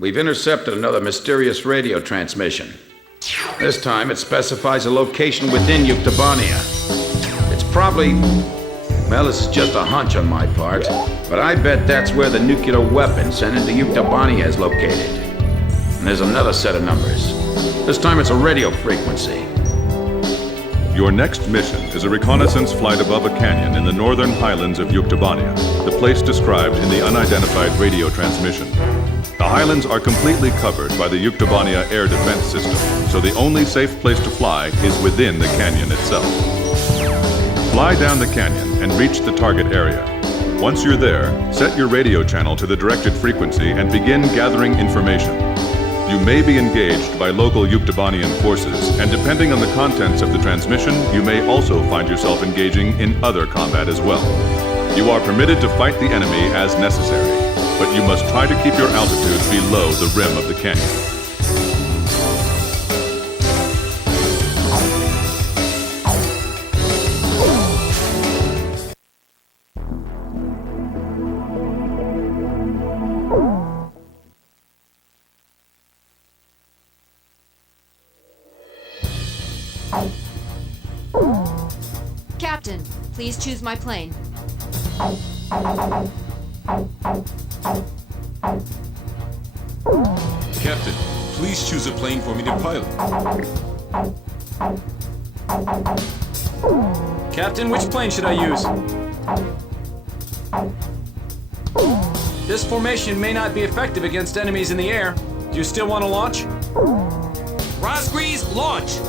We've intercepted another mysterious radio transmission. This time it specifies a location within Yuktobania. It's probably... well, this is just a hunch on my part, but I bet that's where the nuclear weapon sent into Yuktobania is located. And there's another set of numbers. This time it's a radio frequency. Your next mission is a reconnaissance flight above a canyon in the northern highlands of Yuktobania, the place described in the unidentified radio transmission. The highlands are completely covered by the Yuktobania air defense system, so the only safe place to fly is within the canyon itself. Fly down the canyon and reach the target area. Once you're there, set your radio channel to the directed frequency and begin gathering information. You may be engaged by local Yuktobanian forces, and depending on the contents of the transmission, you may also find yourself engaging in other combat as well. You are permitted to fight the enemy as necessary, but you must try to keep your altitude below the rim of the canyon. Captain, please choose my plane. Captain, please choose a plane for me to pilot. Captain, which plane should I use? This formation may not be effective against enemies in the air. Do you still want to launch? Razgriz, launch!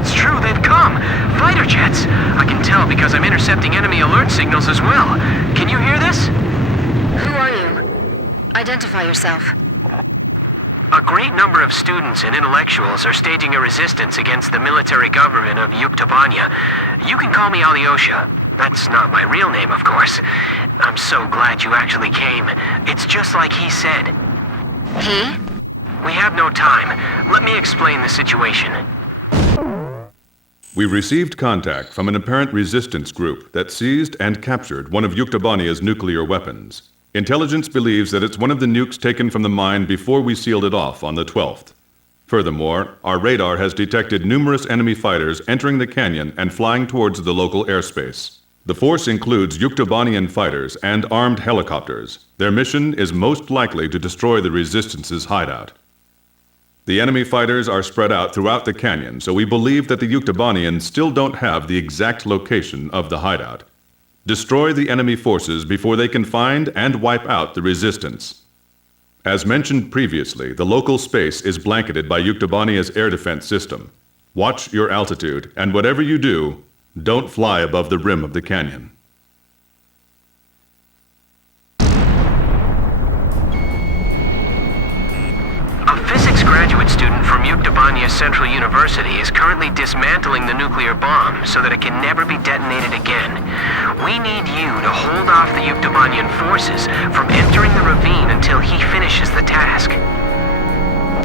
It's true, they've come! Fighter jets! I can tell because I'm intercepting enemy alert signals as well. Can you hear this? Who are you? Identify yourself. A great number of students and intellectuals are staging a resistance against the military government of Yuktobania. You can call me Alyosha. That's not my real name, of course. I'm so glad you actually came. It's just like he said. He? We have no time. Let me explain the situation. We received contact from an apparent resistance group that seized and captured one of Yuktobania's nuclear weapons. Intelligence believes that it's one of the nukes taken from the mine before we sealed it off on the 12th. Furthermore, our radar has detected numerous enemy fighters entering the canyon and flying towards the local airspace. The force includes Yuktobanian fighters and armed helicopters. Their mission is most likely to destroy the Resistance's hideout. The enemy fighters are spread out throughout the canyon, so we believe that the Yuktobanians still don't have the exact location of the hideout. Destroy the enemy forces before they can find and wipe out the Resistance. As mentioned previously, the local space is blanketed by Yuktobania's air defense system. Watch your altitude, and whatever you do, don't fly above the rim of the canyon. Graduate student from Yuktobania Central University is currently dismantling the nuclear bomb so that it can never be detonated again. We need you to hold off the Yuktobanian forces from entering the ravine until he finishes the task.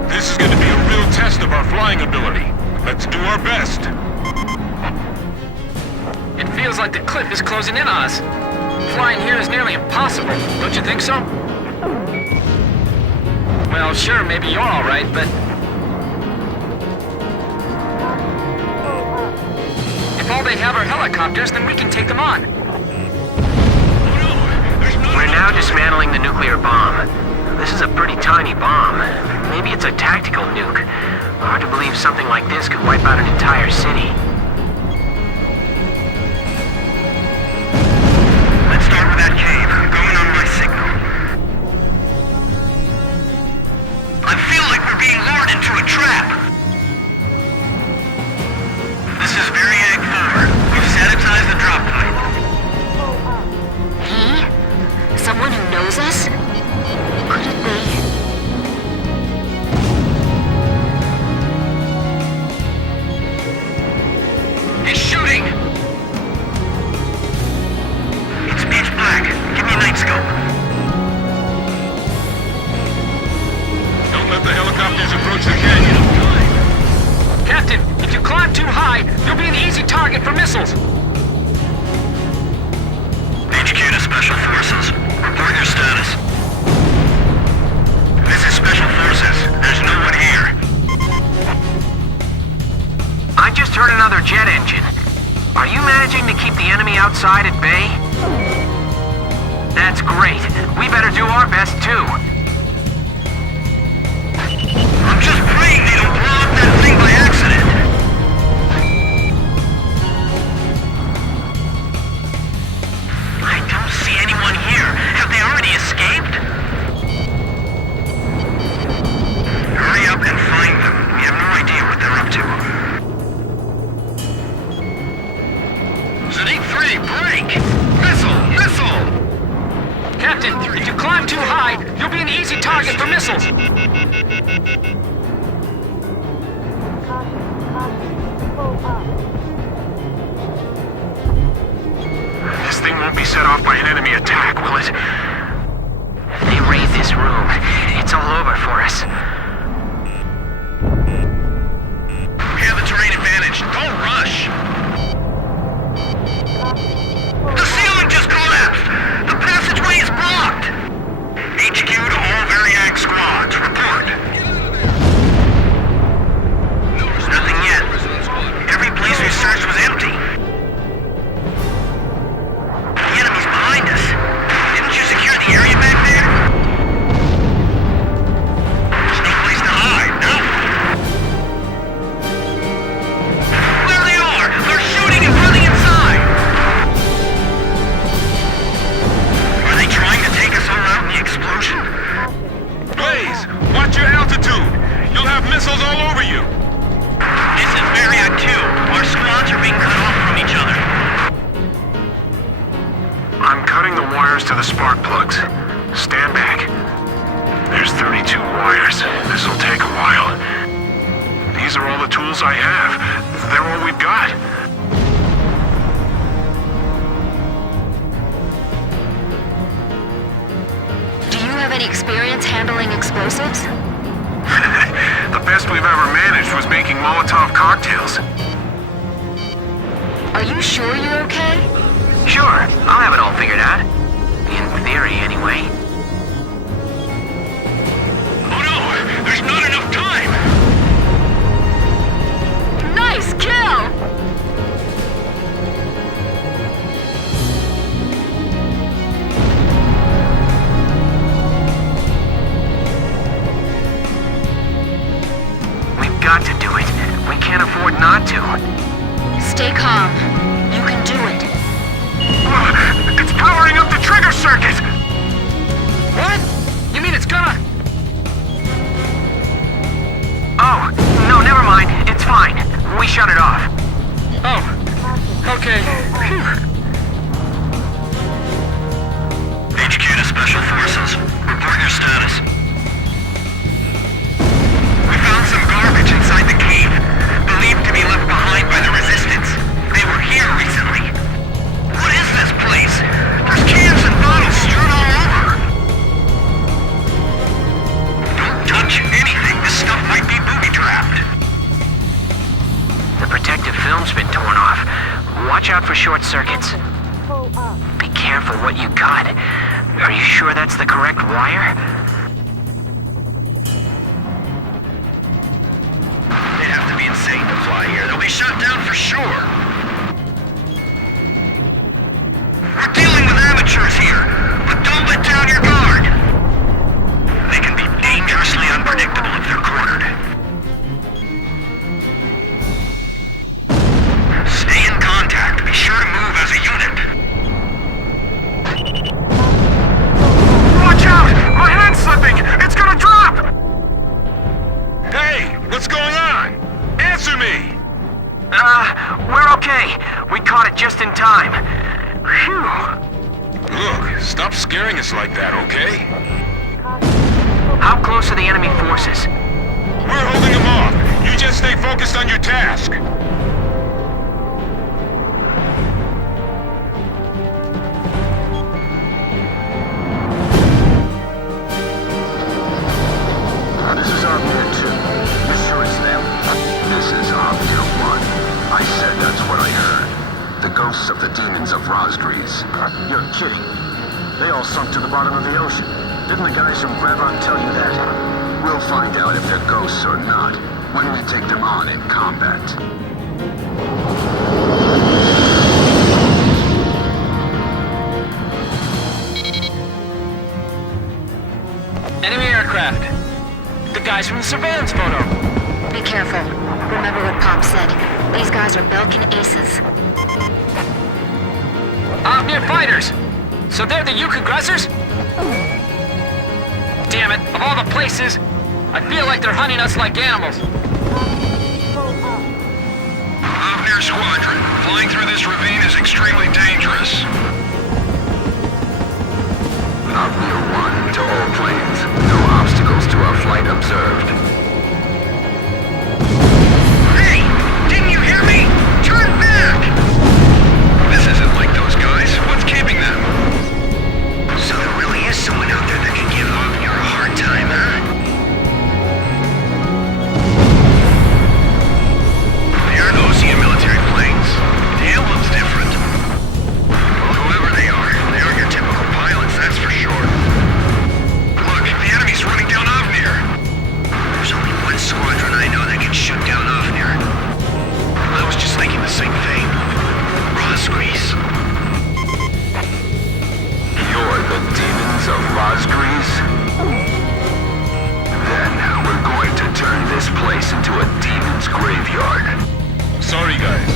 This is going to be a real test of our flying ability. Let's do our best. It feels like the cliff is closing in on us. Flying here is nearly impossible, don't you think so? Well, sure, maybe you're all right, but... if all they have are helicopters, then we can take them on. We're now dismantling the nuclear bomb. This is a pretty tiny bomb. Maybe it's a tactical nuke. Hard to believe something like this could wipe out an entire city. Let's start with that cave. Going on my signal. I feel like we're being lured into a trap. This is Variag 4. We've sanitized the drop pipe. He? Someone who knows us? Could it be? high, you'll be an easy target for missiles. HQ to Special Forces. Report your status. This is Special Forces. There's no one here. I just heard another jet engine. Are you managing to keep the enemy outside at bay? That's great. We better do our best, too. I'm just praying they don't blow up that thing by accident. I don't see anyone here. Have they already escaped? Hurry up and find them. We have no idea what they're up to. Zenith 3, break! Missile! Missile! Captain, if you climb too high, you'll be an easy target for missiles. This thing won't be set off by an enemy attack, will it? If they raid this room, it's all over for us. We have the terrain advantage. Don't rush. The ceiling just collapsed. The passageway is blocked. HQ to all Variag squads. Report. Nothing yet. Every place we searched was empty. The enemy's behind us. Didn't you secure the area back there? There's no place to hide, no? There they are! They're shooting and running inside! Are they trying to take us all out in the explosion? Blaze, watch your altitude. You'll have missiles all over you. This is Variag 2. Our squads are being cut off from each other. I'm cutting the wires to the spark plugs. Stand back. There's 32 wires. This'll take a while. These are all the tools I have. They're all we've got. Do you have any experience handling explosives? The best we've ever managed was making Molotov cocktails. Are you sure you're okay? Sure, I'll have it all figured out. In theory, anyway. Oh no! There's not enough time! Nice kill! We've got to do it. We can't afford not to. Stay calm. You can do it. It's powering up the trigger circuit! What? You mean it's gonna... Oh, no, never mind. It's fine. We shut it off. Oh, okay. Phew. HQ to Special Forces. Report your status. We found some garbage inside the cave, believed to be left behind by the Resistance. They were here recently. What is this place? There's cans and bottles strewn all over. Don't touch anything. This stuff might be booby-trapped. The protective film's been torn off. Watch out for short circuits. Be careful what you cut. Are you sure that's the correct wire? They'd have to be insane to fly here. They'll be shot down for sure. We're dealing with amateurs here, but don't let down your guard. They can be dangerously unpredictable if they're cornered. Stay in contact. Be sure to move as a unit. Watch out! My hand's slipping! It's gonna drop! Hey, what's going on? Answer me! We're okay. We caught it just in time. Phew. Look, stop scaring us like that, okay? How close are the enemy forces? We're holding them off. You just stay focused on your task. This is Obvious 2. You're sure it's them? This is Obvious 1. I outposts of the demons of Razgriz. You're kidding. They all sunk to the bottom of the ocean. Didn't the guys from Gravon tell you that? We'll find out if they're ghosts or not when we take them on in combat. Enemy aircraft. The guys from the surveillance photo. Be careful. Remember what Pop said. These guys are Belkin aces. Near fighters. So they're the Yuk aggressors? Damn it, of all the places, I feel like they're hunting us like animals. Avnir Squadron, flying through this ravine is extremely dangerous. Avnir 1 to all planes. No obstacles to our flight observed. Hey! Didn't you hear me? Turn back! This isn't like those guys. What's keeping them? So there really is someone out there that can give Avnir a hard time, huh? They aren't Osean military planes. The emblem's different. Well, whoever they aren't your typical pilots, that's for sure. Look, the enemy's running down Avnir. There's only one squadron I know that can shoot down Avnir. I was just thinking the same thing. Razgriz. You're the demons of Razgriz? Then we're going to turn this place into a demon's graveyard. Sorry, guys.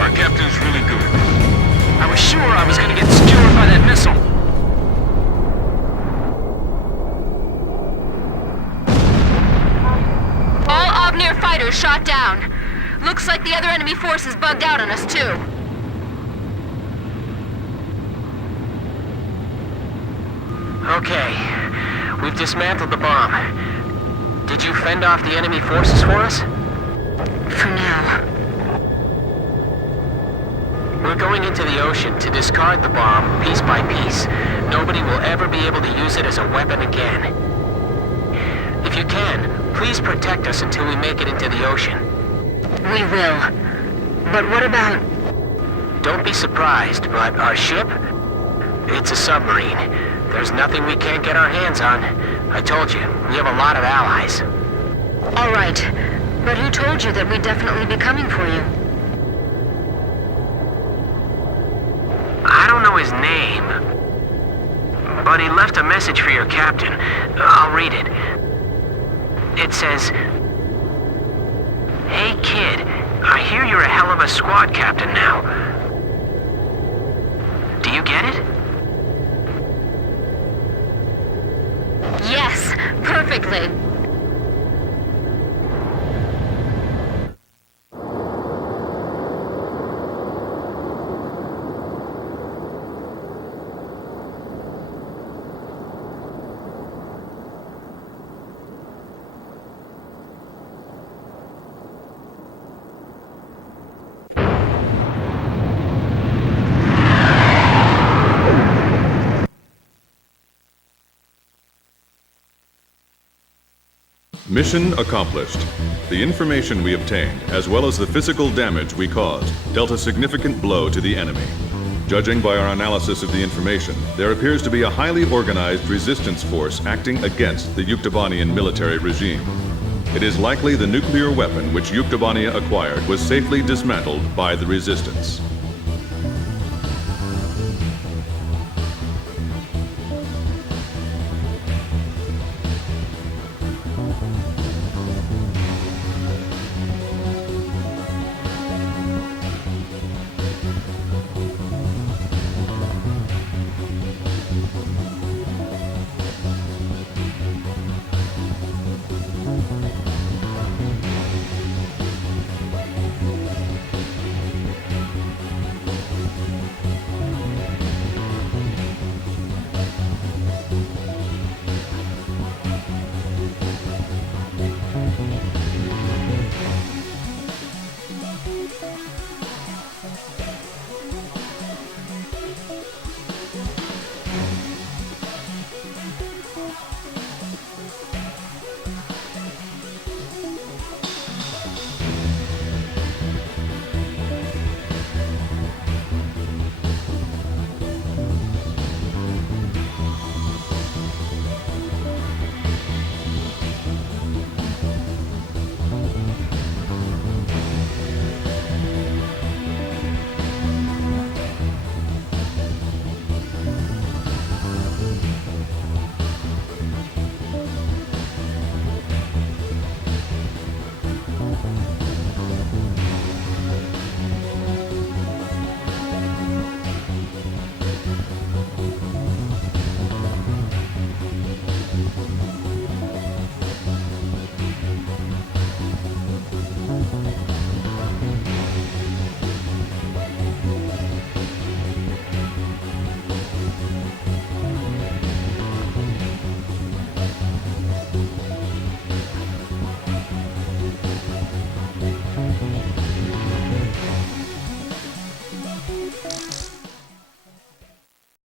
Our captain's really good. I was sure I was gonna get skewered by that missile. All Avnir fighters shot down. Looks like the other enemy force is bugged out on us too. Okay, we've dismantled the bomb. Did you fend off the enemy forces for us? For now. We're going into the ocean to discard the bomb piece by piece. Nobody will ever be able to use it as a weapon again. If you can, please protect us until we make it into the ocean. We will. But what about... Don't be surprised, but our ship? It's a submarine. There's nothing we can't get our hands on. I told you, we have a lot of allies. All right. But who told you that we'd definitely be coming for you? I don't know his name, but he left a message for your captain. I'll read it. It says, "Hey kid, I hear you're a hell of a squad captain now. Do you get it?" Yes, perfectly. Mission accomplished. The information we obtained, as well as the physical damage we caused, dealt a significant blow to the enemy. Judging by our analysis of the information, there appears to be a highly organized resistance force acting against the Yuktobanian military regime. It is likely the nuclear weapon which Yuktobania acquired was safely dismantled by the resistance.